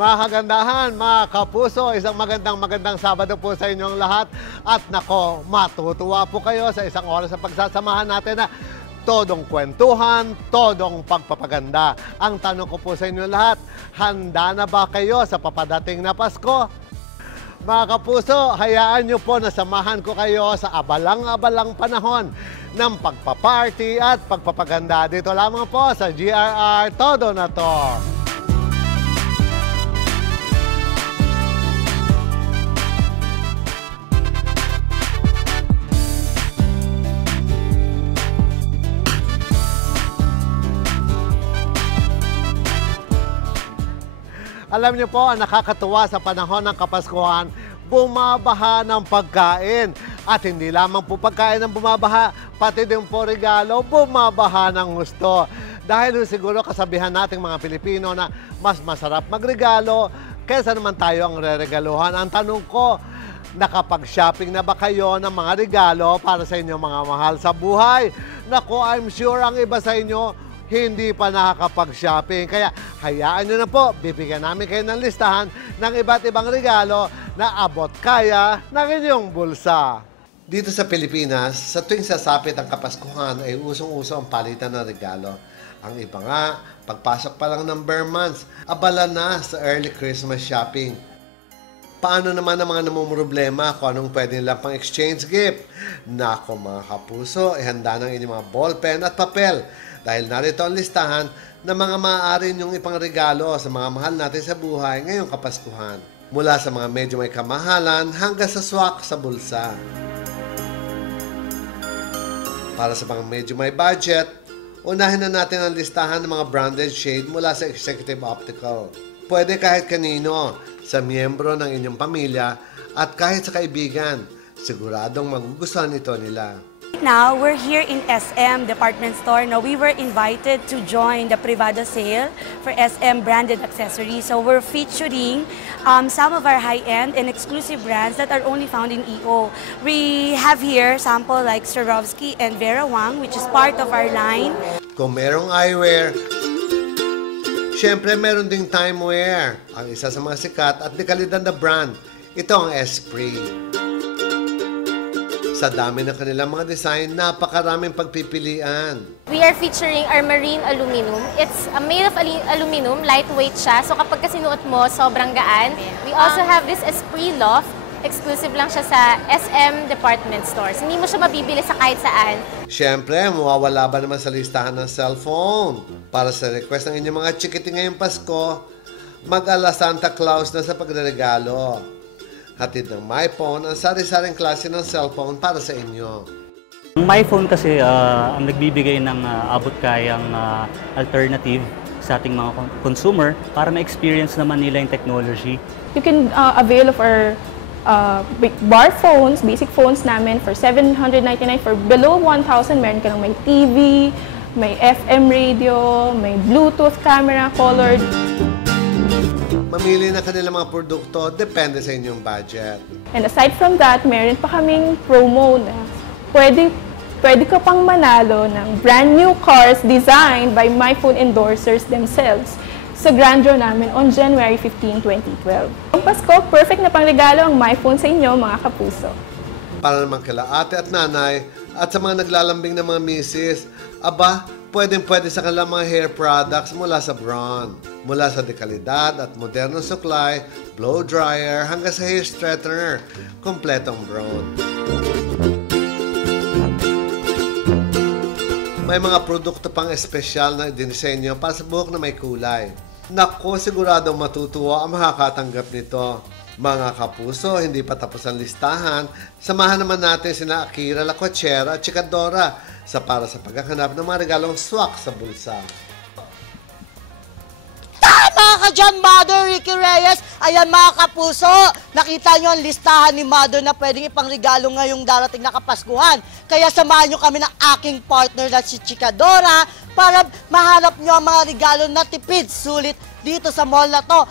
Mga kagandahan, mga kapuso, isang magandang magandang Sabado po sa inyong lahat. At nako, matutuwa po kayo sa isang oras sa pagsasamahan natin na todong kwentuhan, todong pagpapaganda. Ang tanong ko po sa inyo lahat, handa na ba kayo sa papadating na Pasko? Mga kapuso, hayaan niyo po na samahan ko kayo sa abalang-abalang panahon ng pagpaparty at pagpapaganda. Dito lamang po sa GRR Todo na To. Alam niyo po, ang nakakatuwa sa panahon ng Kapaskuhan, bumabaha ng pagkain. At hindi lamang po pagkain ang bumabaha, pati din po regalo, bumabaha ng gusto. Dahil siguro kasabihan nating mga Pilipino na mas masarap magregalo kaysa naman tayo ang reregaluhan. Ang tanong ko, nakapag-shopping na ba kayo ng mga regalo para sa inyong mga mahal sa buhay? Nako, I'm sure ang iba sa inyo hindi pa nakakapag-shopping. Kaya hayaan nyo na po, bibigyan namin kayo ng listahan ng iba't ibang regalo na abot kaya ng inyong bulsa. Dito sa Pilipinas, sa tuwing sasapit ang Kapaskuhan ay usong-uso ang palitan ng regalo. Ang iba nga, pagpasok pa lang ng bare months, abala na sa early Christmas shopping. Paano naman ang mga namumroblema kung anong pwede nila pang exchange gift? Nako mga kapuso, ihanda ng inyong mga ballpen at papel dahil narito ang listahan ng mga maaari niyong ipangregalo sa mga mahal natin sa buhay ngayong Kapaskuhan. Mula sa mga medyo may kamahalan hanggang sa swak sa bulsa. Para sa mga medyo may budget, unahin na natin ang listahan ng mga branded shade mula sa Executive Optical. Pwede kahit kanino, sa miyembro ng inyong pamilya at kahit sa kaibigan. Siguradong magugustuhan ito nila. Now, we're here in SM Department Store. Now, we were invited to join the Privado sale for SM branded accessories. So, we're featuring um, some of our high-end and exclusive brands that are only found in EO. We have here sample like Swarovski and Vera Wang, which is part of our line. Kung merong eyewear, syempre meron ding timeware. Ang isa sa mga sikat at dekalidad na brand, ito ang Esprit. Sa dami ng kanilang mga design, napakaraming pagpipilian. We are featuring our marine aluminum. It's a made of aluminum, lightweight siya. So kapag sinuot mo, sobrang gaan. We also have this Esprit Loft. Exclusive lang siya sa SM department stores. Hindi mo siya mabibili sa kahit saan. Siyempre, mawawala ba naman sa listahan ng cellphone? Para sa request ng inyong mga chikiti ngayong Pasko, mag-ala Santa Claus na sa pagregalo. Hatid ng MyPhone ang sari-saring klase ng cellphone para sa inyo. Ang MyPhone kasi uh, ang nagbibigay ng uh, abot kayang uh, alternative sa ating mga consumer para ma-experience naman nila yung technology. You can uh, avail of our uh, bar phones, basic phones namin for 799 for below 1,000 meron ka lang may TV, may FM radio, may Bluetooth camera, colored mamili na kanilang mga produkto, depende sa inyong budget. And aside from that, meron pa kaming promo na pwede, pwede ka pang manalo ng brand new cars designed by my phone endorsers themselves sa grand draw namin on January 15, 2012. Ang Pasko, perfect na pangregalo ang my phone sa inyo, mga kapuso. Para naman kila ate at nanay at sa mga naglalambing ng mga misis, aba, pwedeng pwede sa kanilang mga hair products mula sa Braun. Mula sa dekalidad at modernong supply, blow dryer hanggang sa hair straightener, kompletong Braun. May mga produkto pang espesyal na dinisenyo para sa buhok na may kulay. Nako, siguradong matutuwa ang makakatanggap nito. Mga kapuso, hindi pa tapos ang listahan. Samahan naman natin sina Akira Lacochera at Chikadora sa para sa paghahanap ng mga regalong swak sa bulsa. Tama ka dyan, Mother Ricky Reyes! Ayan mga kapuso, nakita nyo ang listahan ni Mother na pwedeng ipangregalo ngayong darating na Kapaskuhan. Kaya samahan nyo kami ng aking partner na si Chikadora para mahanap nyo ang mga regalo na tipid, sulit dito sa mall na to.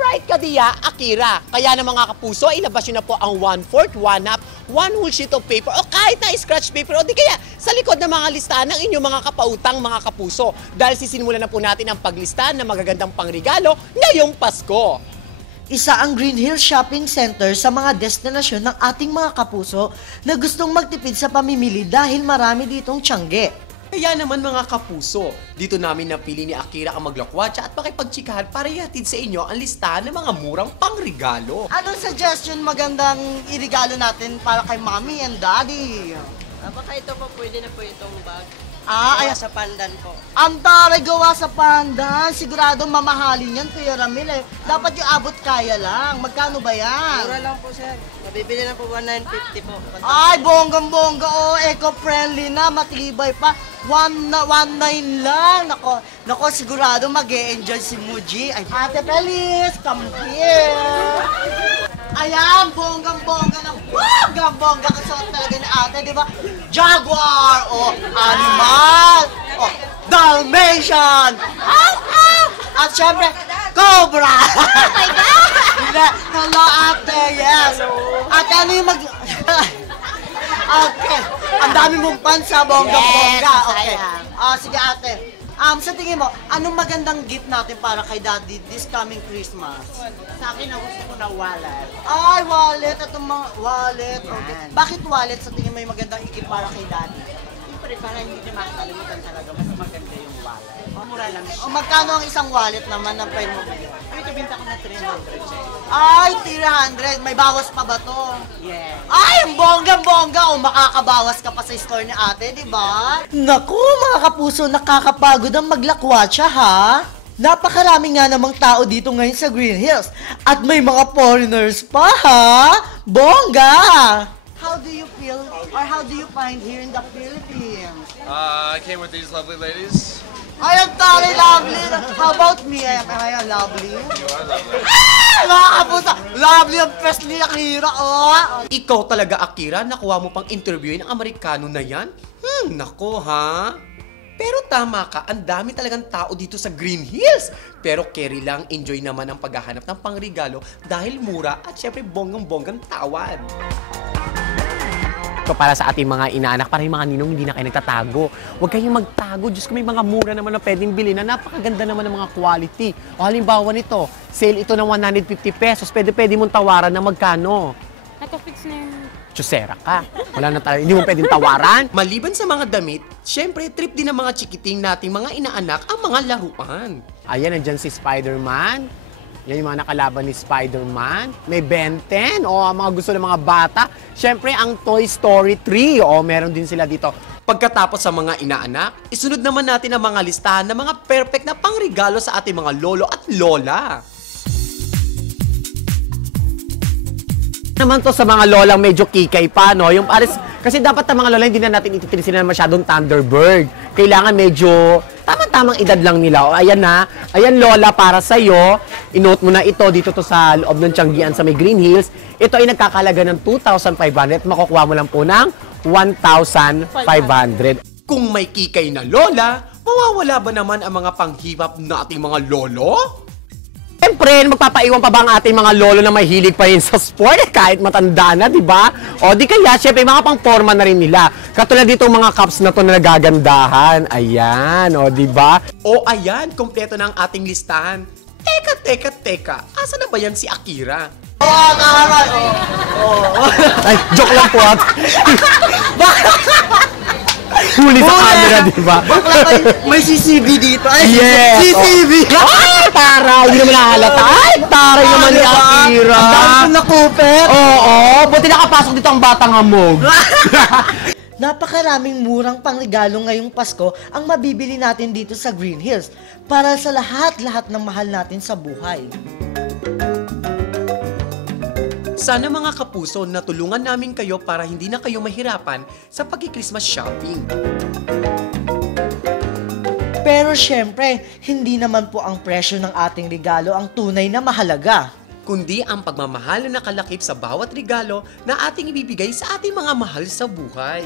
Right ka diya, Akira. Kaya na mga kapuso, ilabas nyo na po ang one-fourth, one-half, one whole sheet of paper o kahit na scratch paper o di kaya sa likod ng mga listahan ng inyong mga kapautang mga kapuso. Dahil sisimulan na po natin ang paglistahan ng magagandang pangregalo ngayong Pasko. Isa ang Green Hills Shopping Center sa mga destinasyon ng ating mga kapuso na gustong magtipid sa pamimili dahil marami ditong tiyangge. Kaya naman mga kapuso, dito namin napili ni Akira ang maglakwatsa at pakipagtsikahan para ihatid sa inyo ang listahan ng mga murang pangregalo. Anong suggestion magandang irigalo natin para kay mommy and daddy? Ah, baka ito po pwede na po itong bag. Ah, ay, sa pandan po. ang taray gawa sa pandan. Sigurado mamahalin yan, Kuya Ramil eh. Dapat yung abot kaya lang. Magkano ba yan? Mura lang po, sir. Mabibili na po 1950 po. Ay, bonggang-bongga, oh, eco-friendly na, matibay pa. One, na, one nine lang. Nako, nako, sigurado mag enjoy si Muji. Ay, Ate Feliz, come here. Ayan, bonggang-bongga na, bonggang-bongga kasuot talaga ni ate, di ba? Jaguar, o animal, o Dalmatian, ow, ow! At syempre, Cobra! Oh my God! Hello, ate, yes. Ate, ano yung mag... okay. Ang dami mong pansa, bongga-bongga. Yes, Okay. Ah, sige, ate. Um, sa tingin mo, anong magandang gift natin para kay Daddy this coming Christmas? Sa akin, ang gusto ko na wallet. Ay, wallet. Itong mga wallet. Okay. Bakit wallet sa tingin mo yung magandang i-gift para kay Daddy? Siyempre, para hindi niya makakalimutan talaga, mas maganda yung wallet. Mura lang O magkano ang isang wallet naman ng pwede mo bigyan? Ito, binta ko na 300 siya. Ay, 300. May bawas pa ba to? Yeah. Ay, ang bongga-bongga. O makakabawas ka pa sa store ni ate, di ba? Naku, mga kapuso, nakakapagod ang maglakwatsa, ha? Napakarami nga namang tao dito ngayon sa Green Hills. At may mga foreigners pa, ha? Bongga! How do you feel or how do you find here in the Philippines? Uh, I came with these lovely ladies. I am very lovely. How about me? Am I lovely? You are lovely. Ah, mga kapuso, lovely ang press ni Akira, oh! Ikaw talaga, Akira, nakuha mo pang interviewin ang Amerikano na yan? Hmm, nako ha? Pero tama ka, ang dami talagang tao dito sa Green Hills. Pero carry lang, enjoy naman ang paghahanap ng pangregalo dahil mura at syempre bonggang-bonggang tawad. Ito para sa ating mga inaanak, para yung mga ninong hindi na kayo nagtatago. Huwag kayong magtago. Diyos ko, may mga mura naman na pwedeng bilhin na napakaganda naman ng mga quality. O halimbawa nito, sale ito ng 150 pesos. Pwede pwede mong tawaran na magkano. Nakafix na yung Chusera ka. Wala na tayo, hindi mo pwedeng tawaran. Maliban sa mga damit, syempre trip din ng mga chikiting nating mga inaanak ang mga laruan. Ayan, nandyan si Spider-Man. Yan yung mga nakalaban ni Spider-Man. May Ben 10, o ang mga gusto ng mga bata. Syempre, ang Toy Story 3, o meron din sila dito. Pagkatapos sa mga inaanak, isunod naman natin ang mga listahan ng mga perfect na pangregalo sa ating mga lolo at lola. naman to sa mga lolang medyo kikay pa, no? Yung pares, kasi dapat ang mga lola hindi na natin ititirisin na masyadong Thunderbird. Kailangan medyo tamang-tamang edad lang nila. O, ayan na. Ayan, lola, para sa'yo. Inote mo na ito dito to sa loob ng Tianggian sa may Green Hills. Ito ay nagkakalaga ng 2,500. Makukuha mo lang po ng 1,500. Kung may kikay na lola, mawawala ba naman ang mga panghibap nating mga lolo? Siyempre, magpapaiwan pa ba ang ating mga lolo na mahilig pa rin sa sport kahit matanda na, di ba? O di kaya, siyempre, mga pang-forma na rin nila. Katulad dito mga cups na to na nagagandahan. Ayan, o di ba? O ayan, kompleto na ang ating listahan. Teka, teka, teka. Asa na ba yan si Akira? Oh, kaharal! Oh. Ay, joke lang po at. Huli sa camera, di ba? Bakla kayo, may CCTV dito. Ay, Yes! CCTV! Ay, taray! Hindi naman nahalata. Ay, taray naman ni Akira. Ang dami ko nakupit. Oo, buti nakapasok dito ang batang hamog. Napakaraming murang pangregalo ngayong Pasko ang mabibili natin dito sa Green Hills para sa lahat-lahat ng mahal natin sa buhay. Sana mga kapuso, natulungan namin kayo para hindi na kayo mahirapan sa pag-Christmas shopping. Pero syempre, hindi naman po ang presyo ng ating regalo ang tunay na mahalaga. Kundi ang pagmamahal na nakalakip sa bawat regalo na ating ibibigay sa ating mga mahal sa buhay.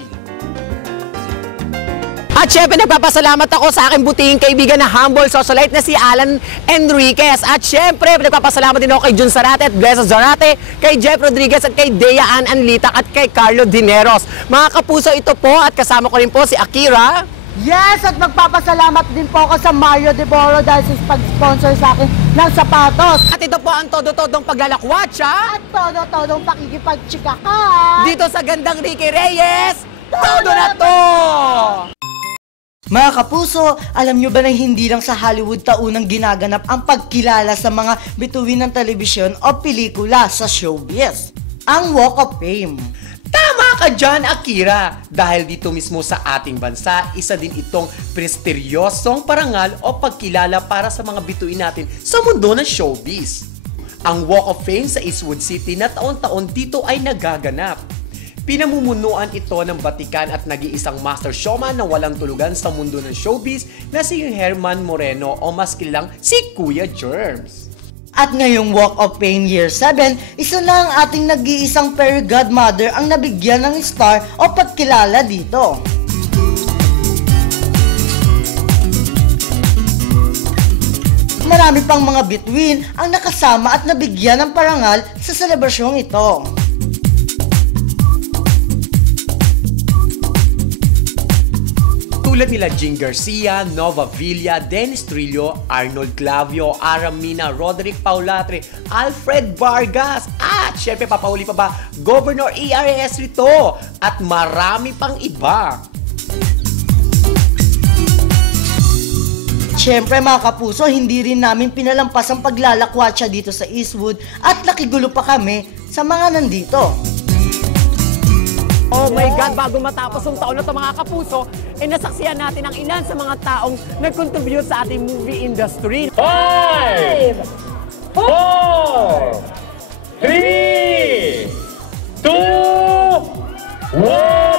At syempre, nagpapasalamat ako sa aking buting kaibigan na humble socialite na si Alan Enriquez. At syempre, nagpapasalamat din ako kay Jun Zarate at Blesa Zarate, kay Jeff Rodriguez at kay Dea Ann Anlitak at kay Carlo Dineros. Mga kapuso, ito po at kasama ko rin po si Akira. Yes, at magpapasalamat din po ako sa Mario De Boro dahil sa pag-sponsor sa akin ng sapatos. At ito po ang todo-todong paglalakwatsa At todo-todong pakikipagtsikahan. dito sa gandang Ricky Reyes. Todo na to! Mga kapuso, alam nyo ba na hindi lang sa Hollywood taunang ginaganap ang pagkilala sa mga bituin ng telebisyon o pelikula sa showbiz? Ang Walk of Fame. Tama ka dyan, Akira! Dahil dito mismo sa ating bansa, isa din itong prestigyosong parangal o pagkilala para sa mga bituin natin sa mundo ng showbiz. Ang Walk of Fame sa Eastwood City na taon-taon dito ay nagaganap. Pinamumunuan ito ng Batikan at nag-iisang master showman na walang tulugan sa mundo ng showbiz na si Herman Moreno o mas kilang si Kuya Germs. At ngayong Walk of Fame Year 7, isa na ang ating nag-iisang fairy godmother ang nabigyan ng star o pagkilala dito. Marami pang mga bituin ang nakasama at nabigyan ng parangal sa selebrasyong ito. Tulad nila Jing Garcia, Nova Villa, Dennis Trillo, Arnold Clavio, Aramina, Roderick Paulatre, Alfred Vargas, at syempre papahuli pa ba, Governor ERS Rito, at marami pang iba. Siyempre mga kapuso, hindi rin namin pinalampas ang paglalakwatsa dito sa Eastwood at nakigulo pa kami sa mga nandito. Oh my God, bago matapos ang taon na ito mga kapuso, eh nasaksiyan natin ang ilan sa mga taong nag-contribute sa ating movie industry. Five, four, three, two, one.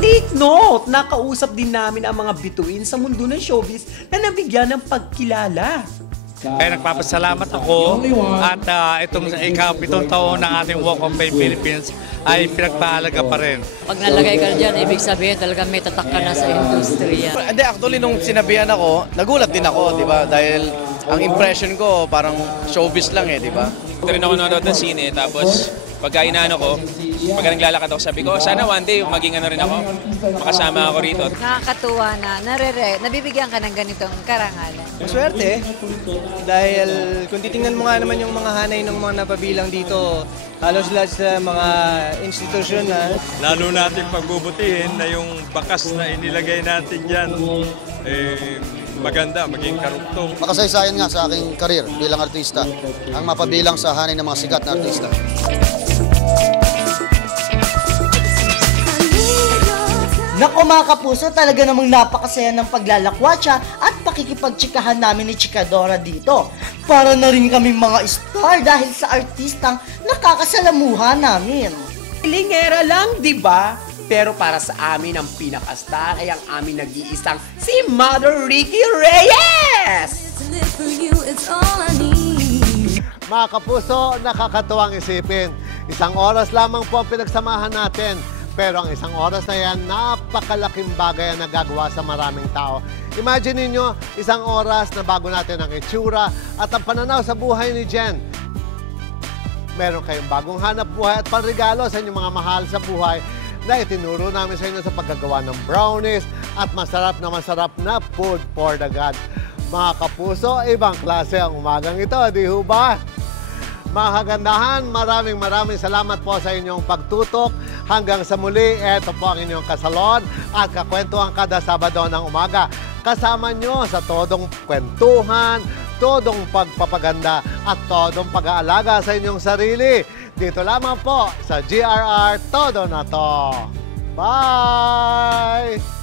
Take note, nakausap din namin ang mga bituin sa mundo ng showbiz na nabigyan ng pagkilala. Kaya nagpapasalamat ako at ah, itong ikapitong taon ng ating Walk of Fame Philippines ay pinagpahalaga pa rin. Pag nalagay ka dyan, ibig sabihin talaga may tatak ka na sa industriya. Hindi, actually, nung sinabihan ako, nagulat din ako, di ba? Dahil ang impression ko, parang showbiz lang eh, di ba? Ito rin ako nanonood ng sine, tapos pagka inaano ko, pagka naglalakad ako, sabi ko, sana one day maging ano rin ako, makasama ako rito. Nakakatuwa na narere, nabibigyan ka ng ganitong karangalan. Maswerte dahil kung titingnan mo nga naman yung mga hanay ng mga napabilang dito, halos lahat sa mga institusyon na Lalo natin pagbubutihin na yung bakas na inilagay natin dyan, eh, maganda, maging karugtong. Makasaysayan nga sa aking karir bilang artista, ang mapabilang sa hanay ng mga sikat na artista. Nako mga kapuso, talaga namang napakasaya ng paglalakwatsa at pakikipagtsikahan namin ni Chikadora dito. Para na rin kami mga star dahil sa artistang nakakasalamuhan namin. Lingera lang, di ba? Pero para sa amin, ang pinakastar ay ang aming nag-iisang si Mother Ricky Reyes! Mga kapuso, nakakatuwang isipin. Isang oras lamang po ang pinagsamahan natin. Pero ang isang oras na yan, napakalaking bagay ang nagagawa sa maraming tao. Imagine ninyo, isang oras na bago natin ang itsura at ang pananaw sa buhay ni Jen. Meron kayong bagong hanap buhay at panregalo sa inyong mga mahal sa buhay na itinuro namin sa inyo sa paggagawa ng brownies at masarap na masarap na food for the God. Mga kapuso, ibang klase ang umagang ito, di ba? Mga kagandahan, maraming maraming salamat po sa inyong pagtutok. Hanggang sa muli, ito po ang inyong kasalon at kakwentuhan kada Sabado ng umaga. Kasama nyo sa todong kwentuhan, todong pagpapaganda at todong pag-aalaga sa inyong sarili. Dito lamang po sa GRR Todo na to. Bye!